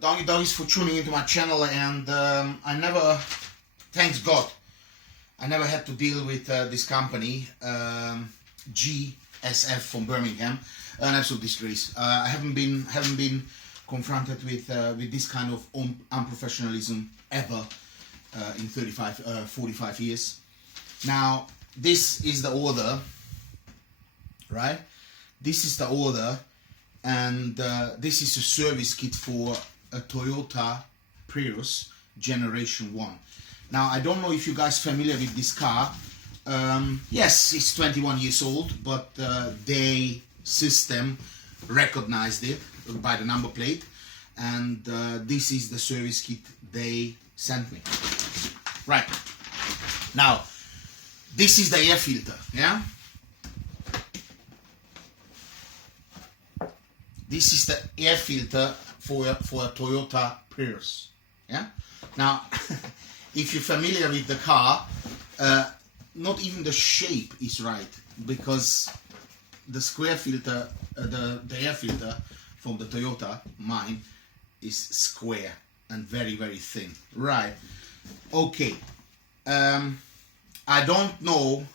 Doggy Doggies for tuning into my channel, and I never, thanks God, I never had to deal with this company, GSF from Birmingham. An absolute disgrace. I haven't been confronted with this kind of unprofessionalism ever in 45 years. Now, this is the order, right? This is the order, and this is a service kit for a Toyota Prius Generation 1. Now, I don't know if you guys are familiar with this car. Yes, it's 21 years old, but their system recognized it by the number plate, and this is the service kit they sent me. Right. Now, this is the air filter, yeah? This is the air filter for a Toyota Prius, yeah? Now, if you're familiar with the car, not even the shape is right, because the square filter, the air filter from the Toyota, mine, is square and very, very thin. Right. Okay. I don't know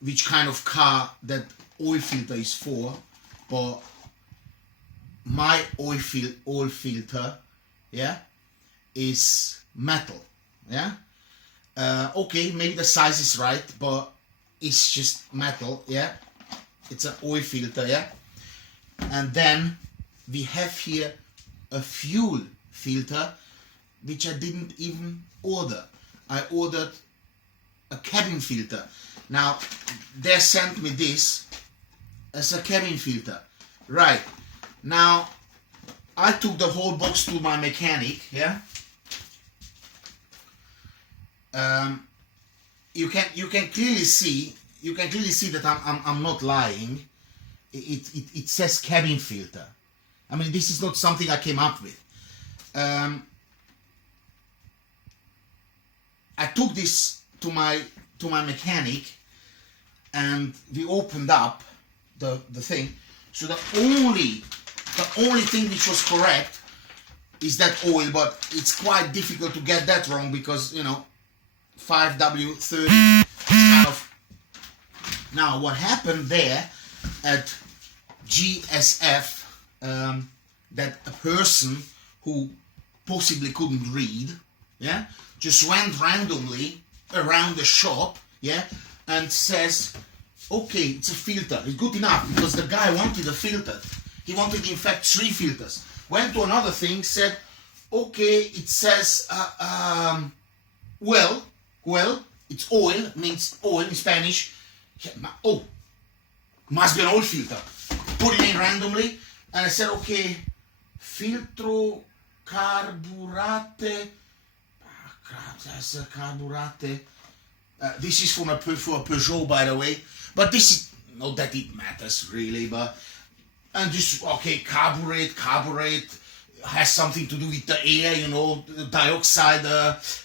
which kind of car that oil filter is for, but my oil filter, yeah, is metal, yeah. Okay, maybe the size is right, but it's just metal, yeah. It's an oil filter, yeah. And then we have here a fuel filter, which I didn't even order. I ordered a cabin filter. Now, they sent me this as a cabin filter. Right. Now, I took the whole box to my mechanic, yeah. You can clearly see that I'm not lying. It says cabin filter. I mean, this is not something I came up with. I took this to my mechanic, and we opened up the thing. So the only thing which was correct is that oil, but it's quite difficult to get that wrong because, you know, 5W30 kind of. Now, what happened there at GSF, that a person who possibly couldn't read, yeah, just went randomly around the shop, yeah, and says, okay, it's a filter, it's good enough, because the guy wanted a filter. He wanted, in fact, 3 filters. Went to another thing, said, okay, it says, well, it's oil, means oil in Spanish. Yeah, oh, must be an oil filter. Put it in randomly, and I said, okay, filtro carburate. Carburate. This is for a Peugeot, by the way. But this is not that it matters really. But and just okay, carburate has something to do with the air, you know, the dioxide,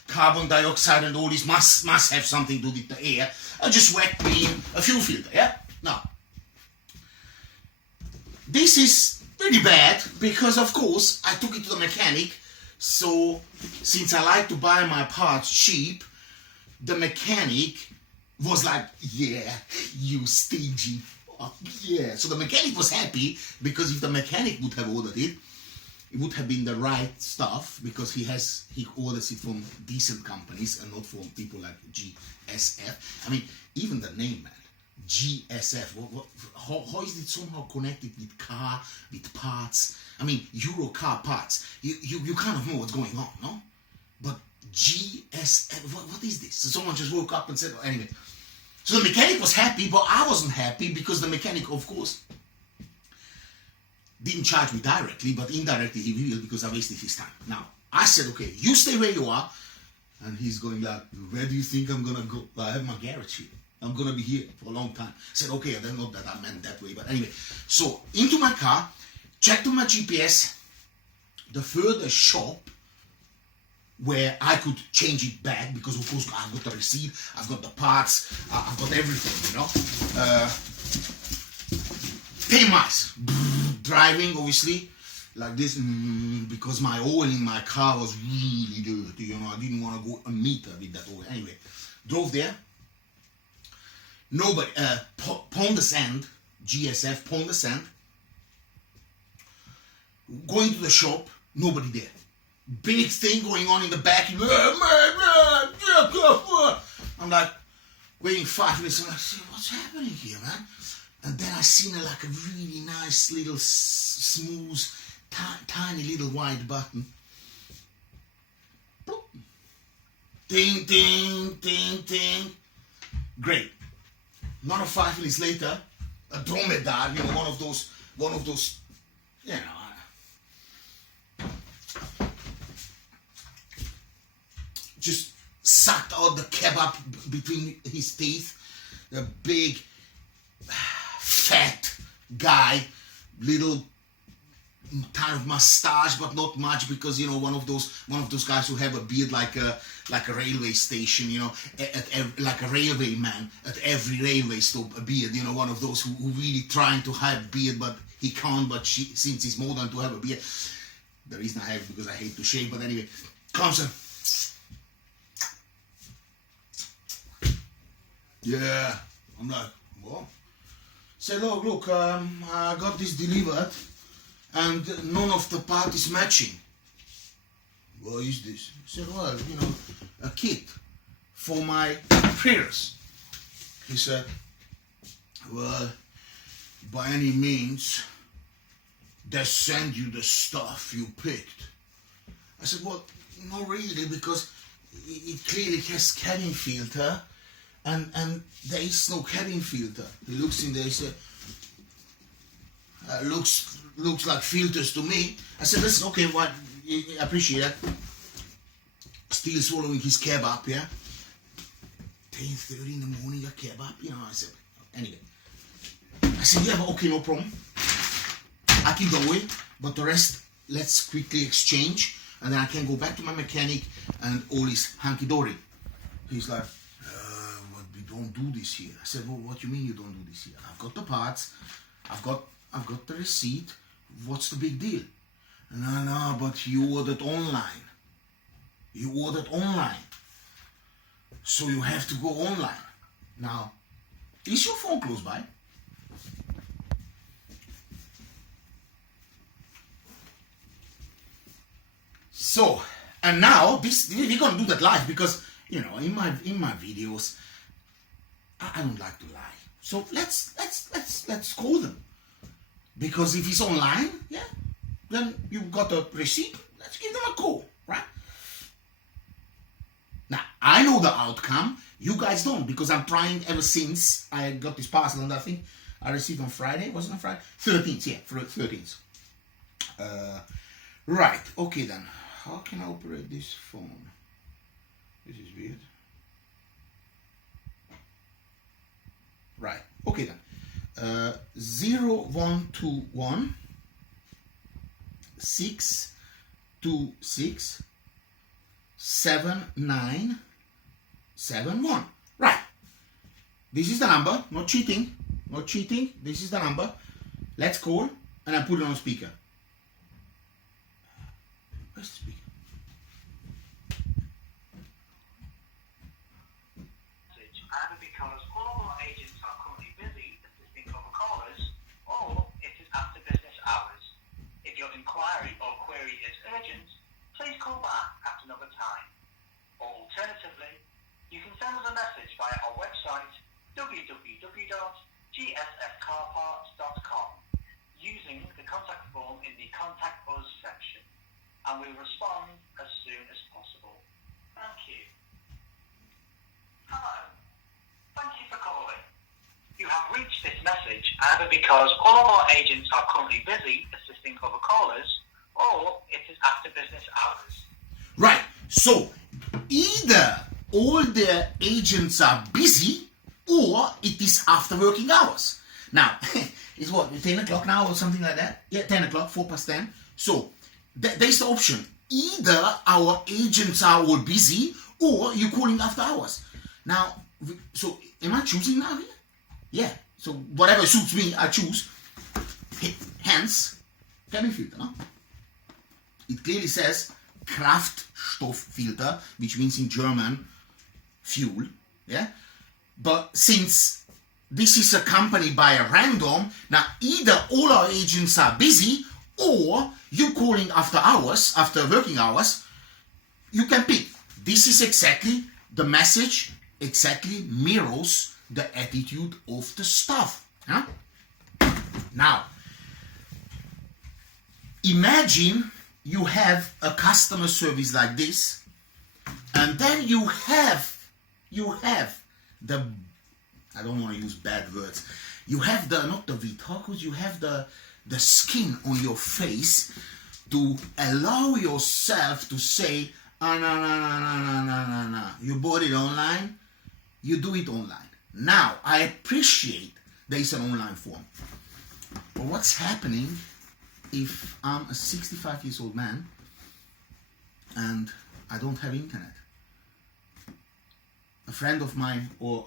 carbon dioxide, and all this must have something to do with the air. I just whacked me in a fuel filter. Yeah. Now, this is pretty bad because, of course, I took it to the mechanic. So, since I like to buy my parts cheap, the mechanic was like, yeah, you stingy fuck, yeah. So the mechanic was happy, because if the mechanic would have ordered it, it would have been the right stuff, because he orders it from decent companies and not from people like GSF. I mean, even the name, man. GSF, how is it somehow connected with car, with parts? I mean, Euro car parts. You kind of know what's going on, no? But GSF, what is this? So someone just woke up and said, oh, anyway. So the mechanic was happy, but I wasn't happy, because the mechanic, of course, didn't charge me directly, but indirectly he will, because I wasted his time. Now, I said, okay, you stay where you are. And he's going like, where do you think I'm going to go? Well, I have my garage here. I'm going to be here for a long time. I said, okay, I don't know that I meant that way. But anyway, so into my car, checked on my GPS, the furthest shop where I could change it back, because of course I've got the receipt, I've got the parts, I've got everything, you know. 10 miles. driving, obviously, like this, because my oil in my car was really dirty, you know, I didn't want to go a meter with that oil. Anyway, drove there. Nobody, Pond the Sand, GSF, Pond the Sand. Going to the shop, nobody there. Big thing going on in the back. I'm like, waiting 5 minutes. I'm like, what's happening here, man? And then I seen a really nice little smooth, tiny little white button. Boop. Ding, ding, ding, ding. Great. Another 5 minutes later, a dromedar, you know, one of those, you know, just sucked out the kebab between his teeth. The big, fat guy, little kind of mustache, but not much, because, you know, one of those guys who have a beard like a railway station, you know, like a railway man at every railway stop, a beard, you know, one of those who really trying to have a beard, but he can't, but since he's modern to have a beard. The reason I have it because I hate to shave, but anyway, comes and, yeah, I'm like, what? Say, look, I got this delivered, and none of the parts is matching. What is this? I said, well, you know, a kit for my prayers. He said, well, by any means, they send you the stuff you picked. I said, well, not really, because it clearly has cabin filter, and there is no cabin filter. He looks in there, he said, looks like filters to me. I said, listen, okay, what? I appreciate that. Still swallowing his kebab, yeah? 10:30 in the morning, a kebab, you know. I said, anyway. I said, yeah, but okay, no problem. I keep going, but the rest, let's quickly exchange, and then I can go back to my mechanic, and all is hunky-dory. He's like, but we don't do this here. I said, well, what do you mean you don't do this here? I've got the parts, I've got the receipt. What's the big deal? No, but you ordered online. You ordered online. So you have to go online. Now, is your phone close by? So, and now we're gonna do that live, because, you know, in my videos, I don't like to lie. So let's call them. Because if it's online, yeah, then you've got a receipt, let's give them a call, right? Now, I know the outcome, you guys don't, because I'm trying ever since I got this parcel, and I think I received on Friday, wasn't it on Friday? 13th, yeah, 13th. Right, okay then, how can I operate this phone? This is weird. Right, okay then. 0121 626 7971. Right. This is the number. Not cheating. Not cheating. This is the number. Let's call, and I put it on speaker. Where's the speaker? Either because all of our agents are currently busy assisting other callers, or it is after business hours. If your inquiry or query is urgent, please call back at another time. Or alternatively, you can send us a message via our website www.gsfcarparts.com using the contact form in the Contact Us section, and we'll respond as soon as possible. Thank you. Hello. Thank you for calling. You have reached this message either because all of our agents are currently busy assisting other callers, or it is after business hours. Right, so either all the agents are busy, or it is after working hours. Now, it's what, 10 o'clock now or something like that? Yeah, 10 o'clock, 10:04. So, there's the option. Either our agents are all busy, or you're calling after hours. Now, so am I choosing now here? Yeah, so whatever suits me, I choose. Hence, cabin filter, no? It clearly says Kraftstofffilter, which means in German fuel, yeah? But since this is accompanied by a random, now either all our agents are busy or you calling after hours, after working hours, you can pick. This is exactly the message, exactly mirrors the attitude of the staff. Yeah? Now, imagine you have a customer service like this, and then you have the, I don't want to use bad words, you have the, not the vitacus, you have the skin on your face to allow yourself to say, no, you bought it online, you do it online. Now, I appreciate there is an online form. But what's happening if I'm a 65 years old man and I don't have internet? A friend of mine or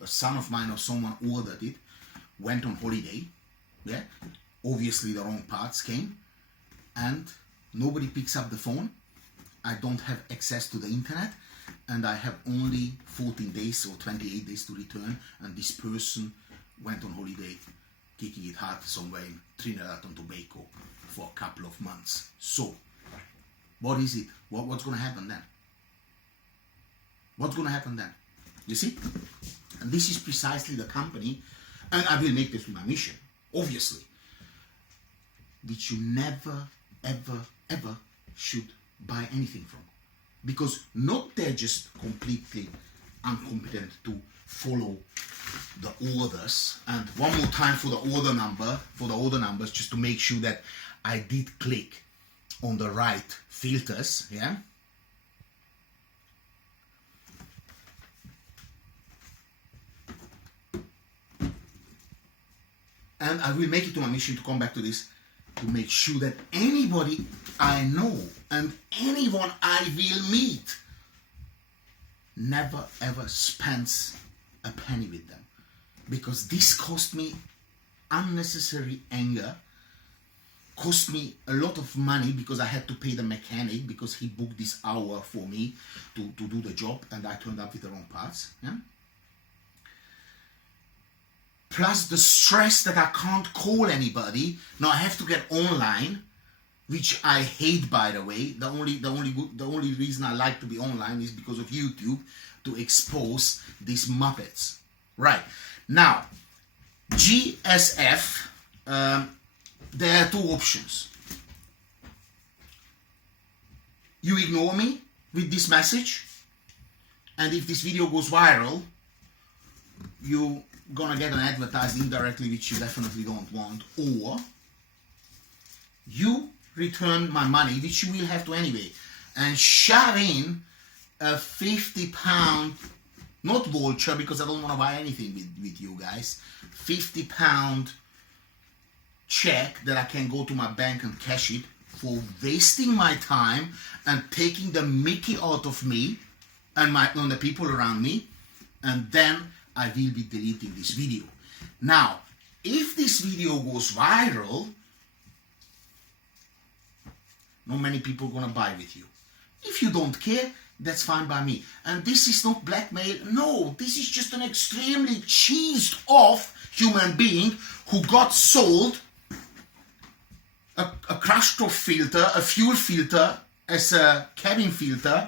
a son of mine or someone ordered it, went on holiday, yeah, obviously the wrong parts came, and nobody picks up the phone. I don't have access to the internet, and I have only 14 days or 28 days to return, and this person went on holiday, kicking it hard somewhere in Trinidad and Tobago for a couple of months. So, what is it? What's going to happen then? What's going to happen then? You see? And this is precisely the company, and I will make this my mission, obviously, which you never, ever should buy anything from. Because not they're just completely incompetent to follow the orders. And one more time for the order numbers, just to make sure that I did click on the right filters, yeah? And I will make it to my mission to come back to this, to make sure that anybody I know and anyone I will meet never ever spends a penny with them. Because this cost me unnecessary anger, cost me a lot of money because I had to pay the mechanic because he booked this hour for me to do the job and I turned up with the wrong parts. Yeah? Plus the stress that I can't call anybody. Now I have to get online, which I hate, by the way. The only reason I like to be online is because of YouTube, to expose these Muppets. Right. Now, GSF, there are two options. You ignore me with this message, and if this video goes viral, you gonna get an advertised indirectly, which you definitely don't want, or you return my money, which you will have to anyway, and shove in a £50, not voucher, because I don't want to buy anything with you guys, £50 check that I can go to my bank and cash it for wasting my time and taking the mickey out of me and the people around me, and then I will be deleting this video. Now, if this video goes viral, not many people are going to buy with you. If you don't care, that's fine by me. And this is not blackmail. No, this is just an extremely cheesed off human being who got sold a Kraftstoff filter, a fuel filter as a cabin filter,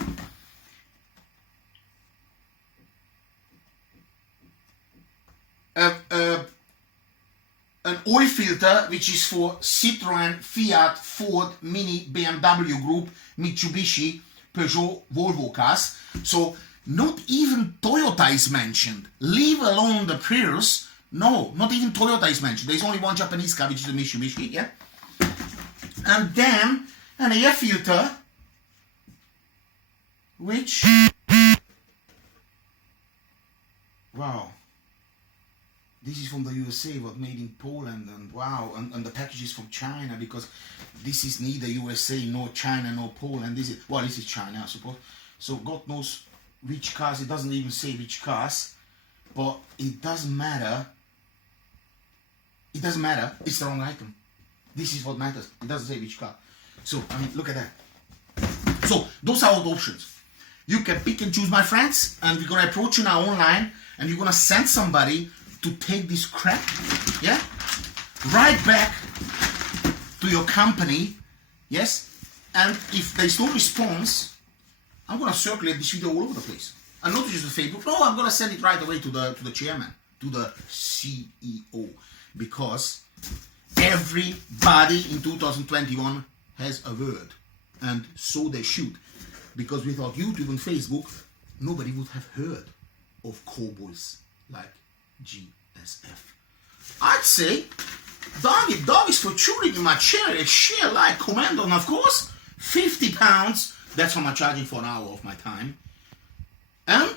an oil filter which is for Citroën, Fiat, Ford, Mini, BMW Group, Mitsubishi, Peugeot, Volvo cars. So not even Toyota is mentioned, leave alone the Prius. No, not even Toyota is mentioned. There's only one Japanese car, which is the Mitsubishi, yeah? And then an air filter which, wow, this is from the USA, but made in Poland, and wow, and the package is from China, because this is neither USA nor China nor Poland. This is China, I suppose. So God knows which cars. It doesn't even say which cars, but it doesn't matter. It doesn't matter. It's the wrong item. This is what matters. It doesn't say which car. So, I mean, look at that. So, those are all the options. You can pick and choose, my friends, and we're going to approach you now online, and you're going to send somebody to take this crap, yeah, right back to your company, yes, and if there's no response, I'm going to circulate this video all over the place. And not just the Facebook. No, I'm going to send it right away to the chairman, to the CEO, because everybody in 2021 has a word, and so they should, because without YouTube and Facebook, nobody would have heard of cowboys like GSF. I'd say, dog is for chewing in my chair, share, like, comment, and of course, £50, that's how I'm charging for an hour of my time. And